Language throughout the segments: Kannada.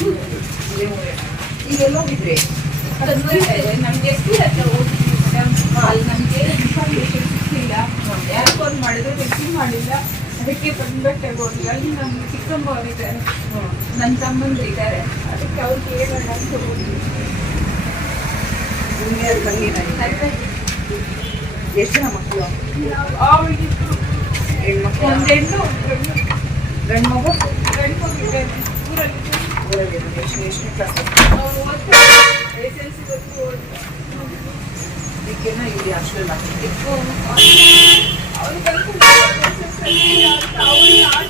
ಸ್ಕೂಲ್ ಹತ್ರ ಅಲ್ಲಿ ಸಿಕ್ಕಿಲ್ಲ ಯಾರು ಫೋನ್ ಮಾಡಿದ್ರು ಮಾಡಿಲ್ಲ ಅದಕ್ಕೆ ಹೋಗಿ ಅಲ್ಲಿ ನಮ್ಮ ನನ್ನ ತಮ್ಮಂದ್ರು ಇದ್ದಾರೆ ಅದಕ್ಕೆ ಅವ್ರಿಗೆ ಎಷ್ಟು ಜನ ಮಕ್ಕಳು ಹೆಣ್ಮಕ್ಳು ಹೆಣ್ಣು ಗಂಡು ಮಗು ಗಂಡು ಮಗು ಊರಲ್ಲಿ whatever, the nation, nation, custom. Oh, what देखिए ना ये आश्चर्य लगता है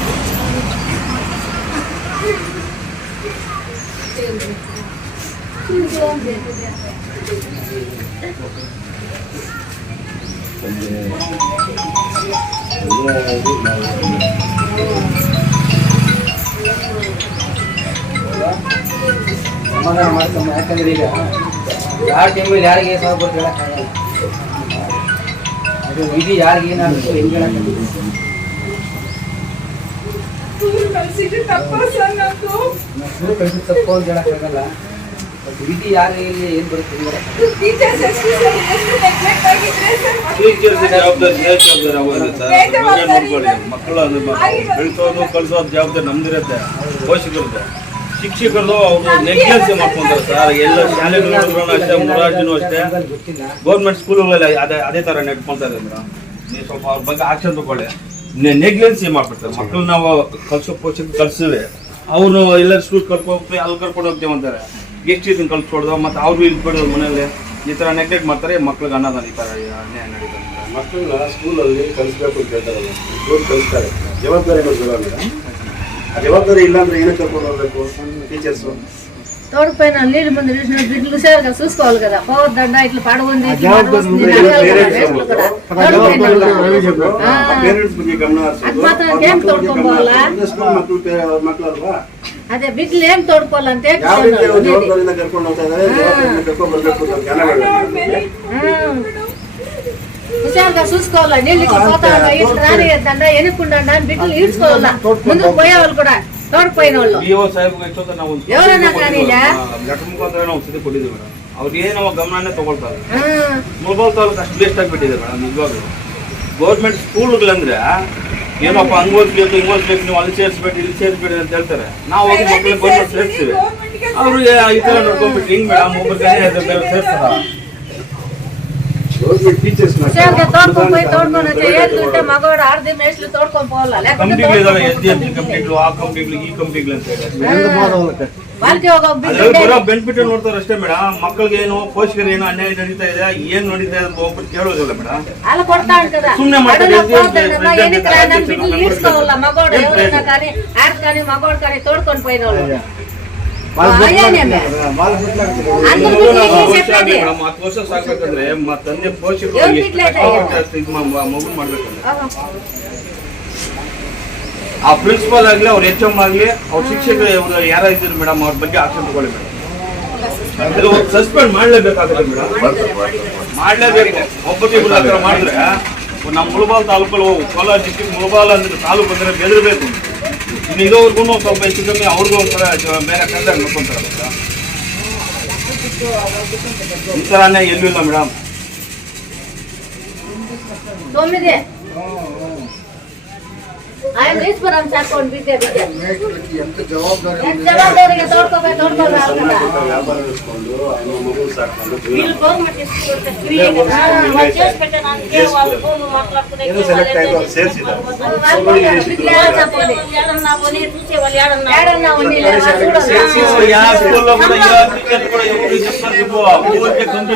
ಸಮಾಧಾನ ಮಾಡ್ಕೊಂಡು ಸಮಾಧಾನ ಮಾಡ್ಕೊಂಬ ಯಾಕಂದ್ರೆ ಈಗ ಯಾವ ಟೈಮಲ್ಲಿ ಯಾರಿಗೆ ಸಾವು ಬರ್ತು ಹೇಳಕ್ಕಾಗಲ್ಲ ಅದು ವಿಧಿ ಯಾರಿಗೆ ಏನಾಗುತ್ತೆ ಹೆಂಗೆ ಹೇಳಕ್ಕಾಗಲ್ಲ ಸ್ಕೂಲ್ ಕಳ್ಸಿದ್ದು ತಪ್ಪ ಸರ್ ನಮ್ದು ಸುಳ್ಳು ಕಳಿಸಿ ತಪ್ಪು ಅಂತ ಹೇಳಕ್ಕಾಗಲ್ಲ ಬಟ್ ವಿಧಿ ಇಲ್ಲಿ ಏನು ಬರುತ್ತೆ ಹೆಂಗೆ ಟೀಚರ್ಸ್ ಎಷ್ಟು ಸರ್ ಎಷ್ಟು ನೆಗ್ಲೆಕ್ಟ್ ಆಗಿದ್ರೆ ಸರ್ ಟೀಚರ್ಸ್ ಜವಾಬ್ದಾರಿ ಅವಾಗ ಸರ್ ನೋಡ್ಕೊಳ್ಳಿ ಮಕ್ಕಳು ಅದು ಬೆಳೆಸೋದು ಕಳ್ಸೋದು ಜವಾಬ್ದಾರಿ ನಮ್ದಿರುತ್ತೆ ಪೋಷಕರದ್ದು ಶಿಕ್ಷಕರದು ಅವರು ನೆಗ್ಲೆನ್ಸ್ ಮಾಡ್ಕೊಂತಾರೆ ಸರ್ ಎಲ್ಲ ಶಾಲೆಗಳು ಅಷ್ಟೇ ಮುರಾರ್ಜಿನೂ ಅಷ್ಟೇ. ಗೌರ್ಮೆಂಟ್ ಸ್ಕೂಲ್ಗಳೆಲ್ಲ ಅದೇ ಅದೇ ಥರ ನಡ್ಕೊಳ್ತಾ ಇದೆ ಮೇಡಮ್ ನೀವು ಸ್ವಲ್ಪ ಅವ್ರ ಬಗ್ಗೆ ಆಕ್ಷನ್ ತಗೊಳ್ಳಿ. ನೆಗ್ಲೆನ್ಸಿ ಮಾಡ್ಬಿಡ್ತಾರೆ. ಮಕ್ಕಳು ನಾವು ಕಲ್ಸೋ ಪೋಷಕ ಕಲ್ಸಿವೆ ಅವನು ಎಲ್ಲರೂ ಸ್ಕೂಲ್ ಕರ್ಕೊಂಡು ಹೋಗ್ತೀವಿ ಅಲ್ಲಿ ಕರ್ಕೊಂಡು ಹೋಗ್ತೇವೆ ಅಂತಾರೆ. ಎಷ್ಟು ಇದನ್ನ ಕಲ್ಸ್ಕೊಡ್ದು, ಮತ್ತು ಅವ್ರು ಇಲ್ಲಿ ಬಿಡೋದು ಮನೇಲಿ ಈ ಥರ ನೆಗ್ಲೆಕ್ಟ್ ಮಾಡ್ತಾರೆ, ಮಕ್ಳಿಗೆ ಅನ್ನೋದಾನ ಈ ಥರ ಅನ್ಯಾಯ ನಡೀತಾರೆ ಮಕ್ಕಳನ್ನ ಸ್ಕೂಲಲ್ಲಿ ಕಲಿಸ್ಬೇಕು ಅಂತ ಹೇಳ್ತಾರಲ್ಲ ಸ್ಕೂಲ್ ಕಲಿಸ್ತಾರೆ. ಜವಾಬ್ದಾರಿ ಜವಾಬ್ದಾರಿ ಆ ಜವಾಬ್ದಾರಿ ಇಲ್ಲ ಅಂದ್ರೆ ಏನಕ್ಕೆ ಕರ್ಕೊಂಡು ಹೋಗ್ಬೇಕು? ಟೀಚರ್ಸು తోడపైన నీళ్ళు ముందు చూసిన గిట్లు చూసారు కదా చూసుకోవాలి కదా. పోవద్దండ ఇట్లా పడవంది మాత్రం ఏం అదే బిడ్డలు ఏం తోడుకోవాలంటే హుషారుగా చూసుకోవాలా? నీళ్ళు ఇట్లా పోతా ఇట్లా రానియద్దండ ఎనుక్కుండా బిడ్డలు ఈడ్చుకోవాలా? ముందుకు పోయేవాళ్ళు కూడా. ಕೊಟ್ಟಿದ್ದೀವಿ ಮೇಡಮ್. ಅವ್ರಿಗೆ ಗಮನನೇ ಅಷ್ಟು ಮೇಡಮ್ ನಿಜವಾಗ್ಲೂ. ಗೌರ್ಮೆಂಟ್ ಸ್ಕೂಲ್ಗಳಂದ್ರೆ ಏನಪ್ಪ ಹಂಗ್ ಓದ್ಬೇಕು ಹಿಂಗ್ ಓದ್ಬೇಕು ನೀವು ಅಲ್ಲಿ ಸೇರಿಸ್ಬೇಡಿ ಇಲ್ಲಿ ಸೇರಿಸ್ಬೇಡಿ ಅಂತ ಹೇಳ್ತಾರೆ. ನಾವು ಹೋಗಿ ಮಕ್ಕಳಿಗೆ ಗೌರ್ಮೆಂಟ್ ಸೇರಿಸ್ತೀವಿ. ಅವ್ರಿಗೆ ಈ ತರ ನೋಡ್ಕೊಂಡ್ಬಿಟ್ಟು ಹಿಂಗ್ ಮೇಡಮ್ ಒಬ್ಬರಿಗೆ ಸೇರಿಸ್ತಾರ? ಗೌರ್ಮೆಂಟ್ ಟೀಚರ್ಸ್ హుషారుగా తోడుకొని పోయి తోడుకొని వచ్చి ఏది ఉంటే మగవాడు ఆడది మేస్లు తోడుకొని పోవాలా లేకపోతే ಕಂಪ್ನಿಗಳು ಇದಾವೆ ಎಸ್ ಡಿ తోడుకొని ಎಂ ಕಂಪ್ನಿಗಳು ಆ ಕಂಪ್ನಿಗಳು ಈ ಕಂಪ್ನಿಗಳು ಅಂತ ಹೇಳಿ వాళ్ళకి ఒక బిడ్డ ಅದ್ರಲ್ಲಿ ಬರೋ ಬೆನಿಫಿಟ್ ನೋಡ್ತಾರೆ ಅಷ್ಟೇ ಮೇಡಮ್ ಮಕ್ಕಳಿಗೆ ಏನು ಪೋಷಕರು ಏನು ಅನ್ಯಾಯ ನಡೀತಾ ಇದೆ ಏನ್ ನಡೀತಾ ಇದೆ ಅಂತ ಒಬ್ಬರು ಕೇಳೋದಿಲ್ಲ ಮೇಡಮ್ అలా కొడతాడు కదా సుమ్నే మాట్లాడు, అడలో ఏం పోతాడన్నా, చేస్తాడు? ఎనికి రానా బిడ్డలు ఏం ఈడ్చుకోవాలా మగవాడు ఏం ఎవరైనా కానీ ఆడ కానీ మగవాడు ಹತ್ತು ವರ್ಷ ಸಾಕ್ಬೇಕಂದ್ರೆ ತಂದೆ ಪೋಷಕರು ಮಗು ಮಾಡ್ಬೇಕಂದ್ರೆ ಆ ಪ್ರಿನ್ಸಿಪಾಲ್ ಆಗ್ಲಿ ಅವ್ರ ಎಚ್ ಎಂ ಆಗ್ಲಿ ಅವ್ರ ಶಿಕ್ಷಕರು ಯಾರ ಇದ್ರು ಮೇಡಮ್ ಅವ್ರ ಬಗ್ಗೆ ಆಕ್ಷನ್ ತಗೊಳ್ಳಿ ಮೇಡಮ್ ಸಸ್ಪೆಂಡ್ ಮಾಡ್ಲೇಬೇಕಾಗುತ್ತೆ ಮೇಡಮ್ ಮಾಡ್ಲೇಬೇಕು. ಒಬ್ಬತ್ತು ಇಬ್ಬರು ಆ ಥರ ಮಾಡಿದ್ರೆ ನಮ್ಮ ಮುಳಬಾಲ್ ತಾಲೂಕಲ್ಲಿ ಹೋಗು ಕೋಲಾರ ಡಿಸ್ಟಿಕ್ ಮುಳಬಾಲ್ ಅಂದ್ರೆ ತಾಲೂಕು ಅಂದ್ರೆ ಬೆದರಬೇಕು ಇನ್ನು ಇರೋರ್ಗು ಸ್ವಲ್ಪ ಹೆಚ್ಚು ಕಮ್ಮಿ ಅವ್ರಿಗೂ ಒಂಥರ ಜ- ಬೇರೆ ಕಂಡ ನೋಡ್ಕೊಂತಾರೆ ಈ ಥರನೇ ಎಲ್ಲೂ ಇಲ್ಲ ಮೇಡಮ್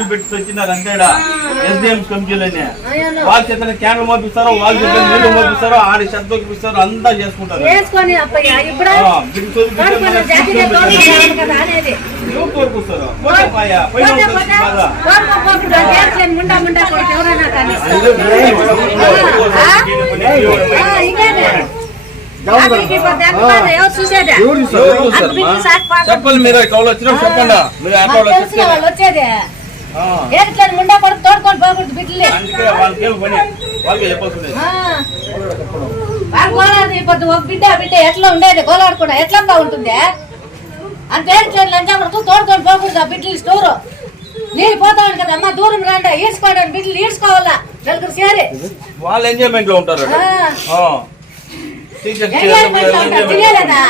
ಬಿಟ್ಟು ಪೆಚ್ಚಿನಾರ ವಾಲ್ ಕೆ ತನಕ ಕ್ಯಾಮೆ ಮದುಸ್ತಾರ ಮಾರುತ್ತಾರೋ చూపిస్తారు అంతా చేసుకుంటారు. చెప్పండి మీరు ముండా కొడుకు తోడుకొని పోకూడదు బిడ్డలే వాళ్ళకి వాళ్ళకి చెప్పాల్సిందే. గోలాడు ఇప్పుడు ఒక బిడ్డ బిడ్డ ఎట్లా ఉండేది? గోలాడుకున్నా ఎట్లా ఉంటుంది అంత ఏట్లని లంచా కొడుకు తోడుకొని పోకూడదు ఆ బిడ్డలు స్టోరు. నీళ్ళు పోతాను కదా అమ్మ దూరం రాండా ఈడ్చుకోవడానికి బిడ్డలు ఈడ్చుకోవాలా? నలుగురు చేరి. వాళ్ళు ఎంజాయ్మెంట్లో ఉంటారు తెలియలేదా?